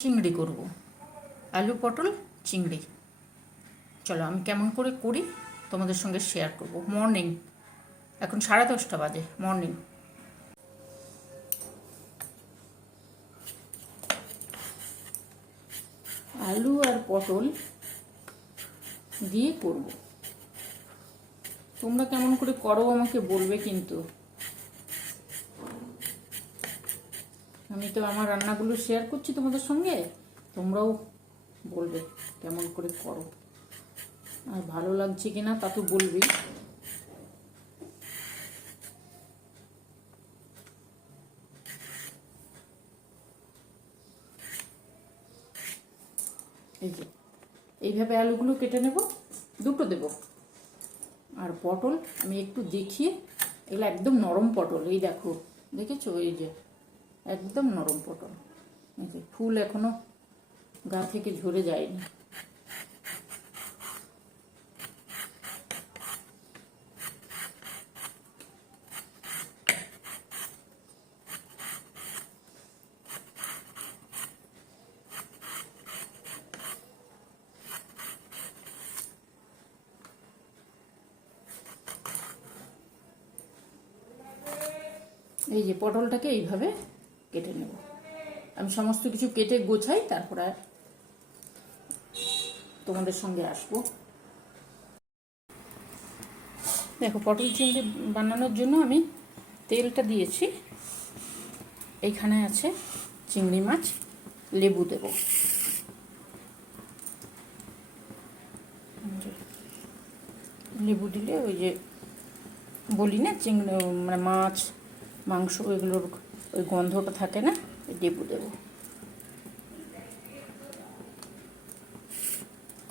চিংড়ি করব। আলু, পটল, চিংড়ি। চলো আমি কেমন করে করি, তোমাদের সঙ্গে শেয়ার করব। মর্নিং এখন সাড়ে দশটা বাজে। মর্নিং আলু আর পটল দিয়ে করব। তোমরা কেমন করে করো আমাকে বলবে কিন্তু। আমি তো আমার রান্নাগুলো শেয়ার করছি তোমাদের সঙ্গে। তোমরাও বলবে কেমন করে করো। আর ভালো লাগছে কিনা তা তো বলবি। এই যে, এইভাবে আলুগুলো কেটে নেব, দুটো দেব। আর পটল আমি একটু দেখিয়ে, এগুলো একদম নরম পটল, এই দেখো, দেখেছ? এই যে একদম নরম পটল। এই ফুল এখনও গা থেকে ঝরে যায়নি। এই যে পটলটাকে এইভাবে কেটে নেব। আমি সমস্ত কিছু কেটে গোছাই, তারপরে তোমাদের সঙ্গে আসব। দেখো, পটল চিংড়ি বানানোর জন্য আমি তেলটা দিয়েছি। এইখানে আছে চিংড়ি মাছ, লেবু দেব। লেবু দিলে ওই যে বলি না, চিংড়ি মানে মাছ, মাংস, এগুলোর ওই গন্ধটা থাকে না লেবু দেবো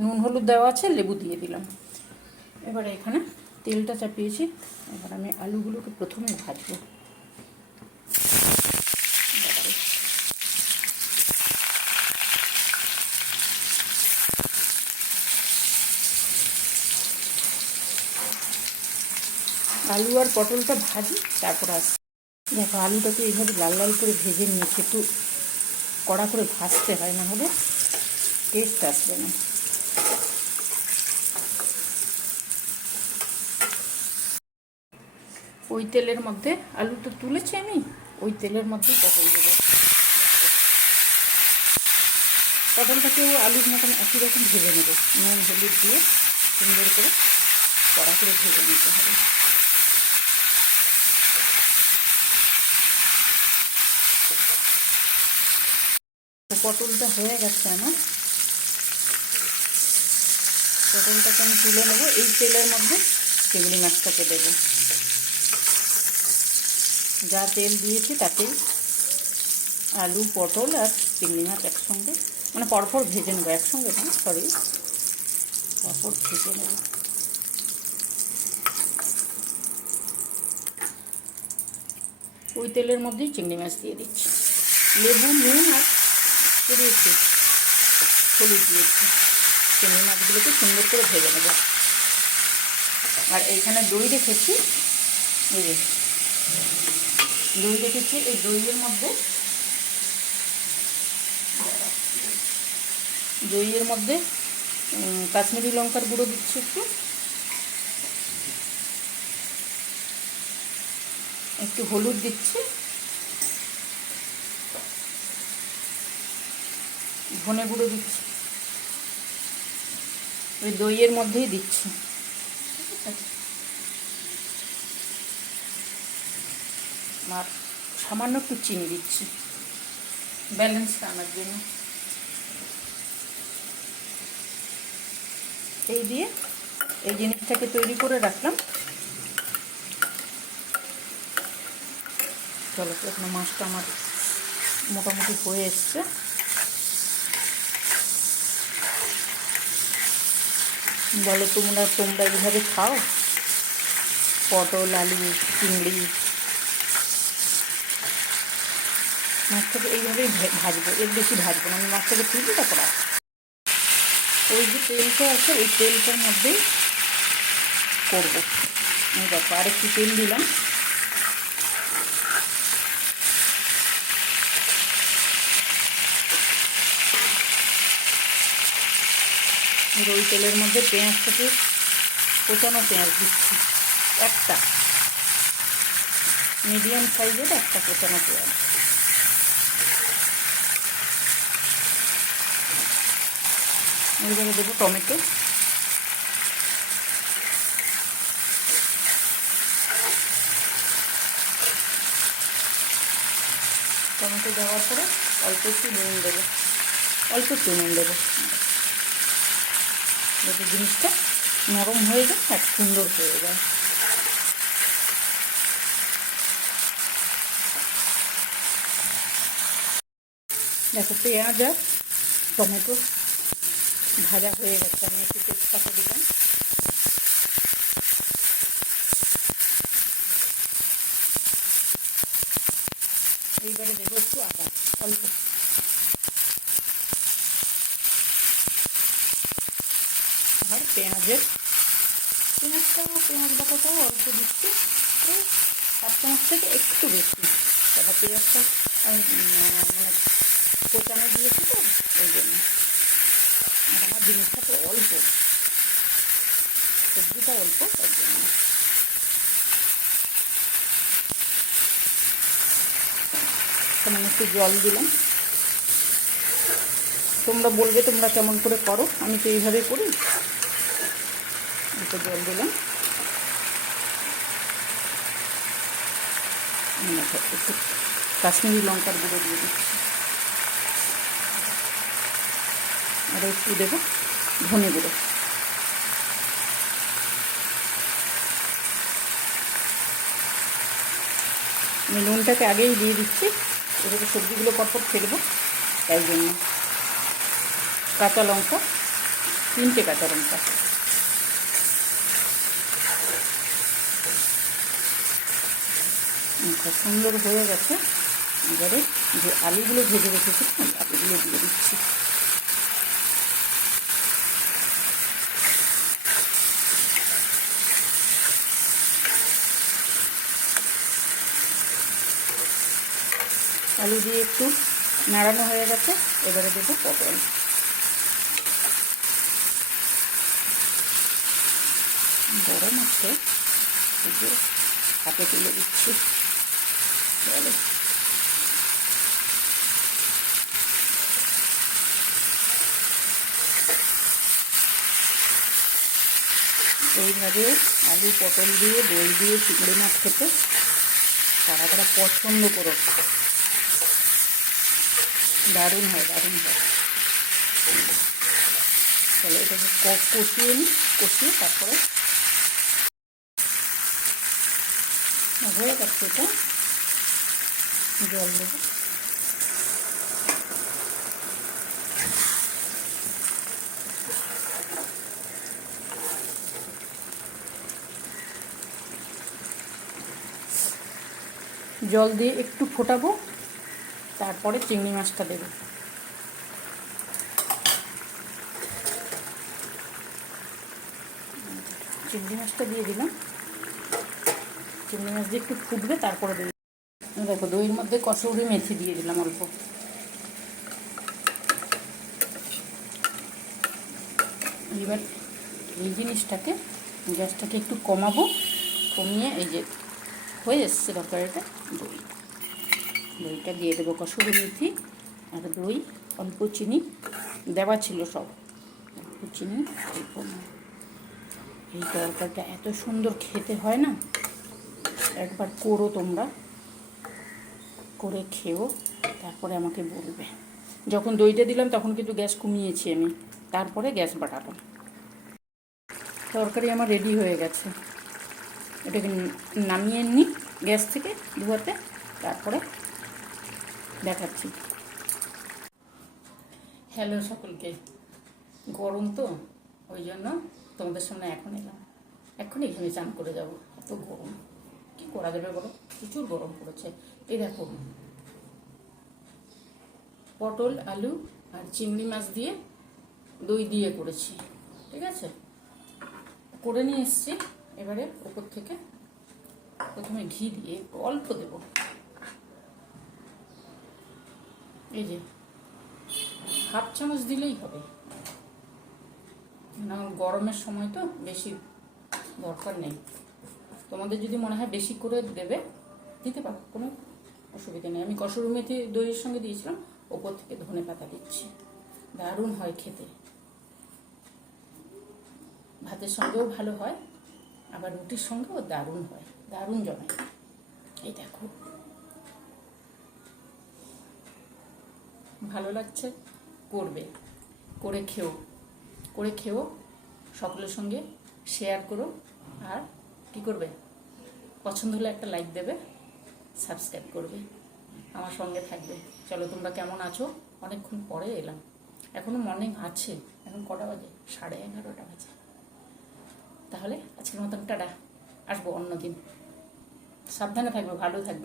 নুন, হলুদ দেওয়া আছে, লেবু দিয়ে দিলাম। এবার এখানে তেলটা চাপিয়েছি, এবার আমি আলুগুলোকে প্রথমে ভাজবো। আলু আর পটলটা ভাজি, তারপর আসি দেখো, আলুটাকে এইভাবে লাল লাল করে ভেজে নিয়েছি, একটু কড়া করে ভাজতে হয়, না হলে টেস্ট আসবে না। ওই তেলের মধ্যে আলু তো তুলেছি আমি, ওই তেলের মধ্যেই পটল দেবো। পটলটাকেও আলুর মতন একই রকম ভেজে নেব, নুন, হলুদ দিয়ে সুন্দর করে কড়া করে ভেজে নিতে হবে। পটলটা হয়ে গেছে আমার। পটলটাকে আমি তুলে নেব, এই তেলের মধ্যে চিংড়ি মাছটাকে দেবো। যা তেল দিয়েছি তাতেই আলু, পটল আর চিংড়ি মাছ একসঙ্গে মানে পরপর ভেজে নেব, একসঙ্গে না সরি পরপর ভেজে নেব। ওই তেলের মধ্যেই চিংড়ি মাছ দিয়ে দিচ্ছি। লেবু, নুন আর দিয়েছি। হলুদ দিয়েছি। চিংড়ি মাছগুলোকে সুন্দর করে ভেজে নেব। আর এইখানে দই রেখেছি। এই যে, দই রেখেছি। এই দইয়ের মধ্যে দইয়ের মধ্যে কাশ্মীরি লঙ্কার গুঁড়ো দিচ্ছি একটু। একটু হলুদ দিচ্ছি। ধনে গুঁড়ো দিচ্ছি। ওই দইয়ের মধ্যেই দিচ্ছি। আর সামান্য একটু চিনি দিচ্ছি। ব্যালেন্সটা আনার জন্য। এই দিয়ে এই জিনিসটাকে তৈরি করে রাখলাম। চলো, এখন মাছটা আমার মোটামুটি হয়ে এসছে। বলো, তোমরা তোমরা এইভাবে খাও? পটল, আলু, চিংড়ি। মাছটাকে এইভাবেই ভাজবো, এর বেশি ভাজবো না, আমি মাছটাকে তুলবো তারপর ওই যে তেলটা আছে, ওই তেলটার মধ্যেই করব। দেখো, আরেকটু তেল দিলাম। এবার ওই তেলের মধ্যে পেঁয়াজটাকে কোচানো পেঁয়াজ দিচ্ছি। একটা। মিডিয়াম সাইজের একটা কোচানো পেঁয়াজ। এবারে দেবো টমেটো। টমেটো দেওয়ার পরে অল্প একটু নুন দেবো। অল্প একটু নুন দেবো। যাতে জিনিসটা নরম হয়ে যায় আর সুন্দর হয়ে যায়। দেখো পেঁয়াজ আর টমেটো ভাজা হয়ে গেছে, আমি একটু তেজপাতা দিলাম। এইবারে দেবো একটু আদা, অল্প আর পেঁয়াজের। পেঁয়াজটা পেঁয়াজ বাটাটাও অল্প দিচ্ছি হাফ চামচ থেকে একটু বেশি। কারণ পেঁয়াজটা মানে কোচানো দিয়েছি তো, ওই জন্য। আর আমার জিনিসটা তো অল্প। সবজিটা অল্প তার জন্য। সামান্য একটু জল দিলাম। তোমরা বলবে তোমরা কেমন করে করো, আমি তো এইভাবে করি। একটু জল দিলাম। একটু কাশ্মীরি লঙ্কার গুঁড়ো দিয়ে দিচ্ছি। আর একটু দেবো ধনে গুঁড়ো। আমি নুনটাকে আগেই দিয়ে দিচ্ছি, এবারে সবজিগুলো পরপর ফেলব, তাই জন্য। কাঁচা লঙ্কা, তিনটে কাঁচা লঙ্কা। আচ্ছা সুন্দর হয়ে গেছে। এবারে যে আলুগুলো ভেজে রেখেছি আলুগুলো দিয়ে দিচ্ছি। আলু দিয়ে একটু নাড়ানো হয়ে গেছে, এবারে দেবো পটল। গরম আছে হাতে তুলে দিচ্ছি। এইভাবে আলু, পটল দিয়ে, দই দিয়ে চিংড়ি মাছ খেতে তারা তারা পছন্দ করো। দারুণ হয় দারুণ হয়। চলো এটাকে ক- কষিয়ে নিই কষিয়ে তারপরে হয়ে যাচ্ছে এটা। জল দেবো। জল দিয়ে একটু ফোটাবো, তারপরে চিংড়ি মাছটা দেবো। চিংড়ি মাছটা দিয়ে দিলাম। চিংড়ি মাছ দিয়ে একটু ফুটবে, তারপরে দেবো। দেখো, দইয়ের মধ্যে কসৌরি মেথি দিয়ে দিলাম অল্প। এবার এই জিনিসটাকে গ্যাসটাকে একটু কমাবো, কমিয়ে এই যে হয়ে এসছে তরকারিটা, দই। দইটা দিয়ে দেবো কসুরি মেথি আর দই, অল্প চিনি, দেওয়া ছিল সব। অল্প চিনি, অল্প। এই তরকারিটা এত সুন্দর খেতে হয় না? একবার করো তোমরা। করে খেও তারপরে আমাকে বলবে। যখন দইটা দিলাম, তখন কিন্তু গ্যাস কমিয়েছি আমি। তারপরে গ্যাস বাড়ালাম তরকারি আমার রেডি হয়ে গেছে। এটাকে নামিয়ে নিই গ্যাস থেকে ধুয়াতে তারপরে দেখাচ্ছি। হ্যালো সকলকে। গরম তো, ওই জন্য তোমাদের সামনে এখন এলাম। এখন এখানে চান করে যাব, এত গরম। কি করা যাবে বলো? প্রচুর গরম পড়েছে। এই দেখো, পটল, আলু আর চিংড়ি মাছ দিয়ে দই দিয়ে করেছি, ঠিক আছে? করে নিয়ে এসছি, এবারে ওপর থেকে প্রথমে ঘি দিয়ে অল্প দেব। এই যে, হাফ চামচ দিলেই হবে। না গরমের সময় তো বেশি দরকার নেই। তোমাদের যদি মনে হয় বেশি করে দেবে, দিতে পারো, কোনো অসুবিধা নেই। আমি কসুরি মেথি দইয়ের সঙ্গে দিয়েছিলাম, ওপর থেকে ধনে পাতা দিচ্ছি। দারুণ হয় খেতে। ভাতের সঙ্গেও ভালো হয়, আবার রুটির সঙ্গেও দারুণ হয়। দারুণ জমে। এই দেখো। ভালো লাগছে, করবে। করে খেও। করে খেও, সকলের সঙ্গে শেয়ার করো, আর কি করবে? পছন্দ হলে একটা লাইক দেবে সাবস্ক্রাইব করবে, আমার সঙ্গে থাকবে। চলো তোমরা কেমন আছো? অনেকক্ষণ পরে এলাম। এখনও মর্নিং আছে, এখন কটা বাজে? সাড়ে এগারোটা বাজে। তাহলে আজকের মতন টাটা, আসব অন্যদিন। সাবধানে থাকবে, ভালো থাকবে।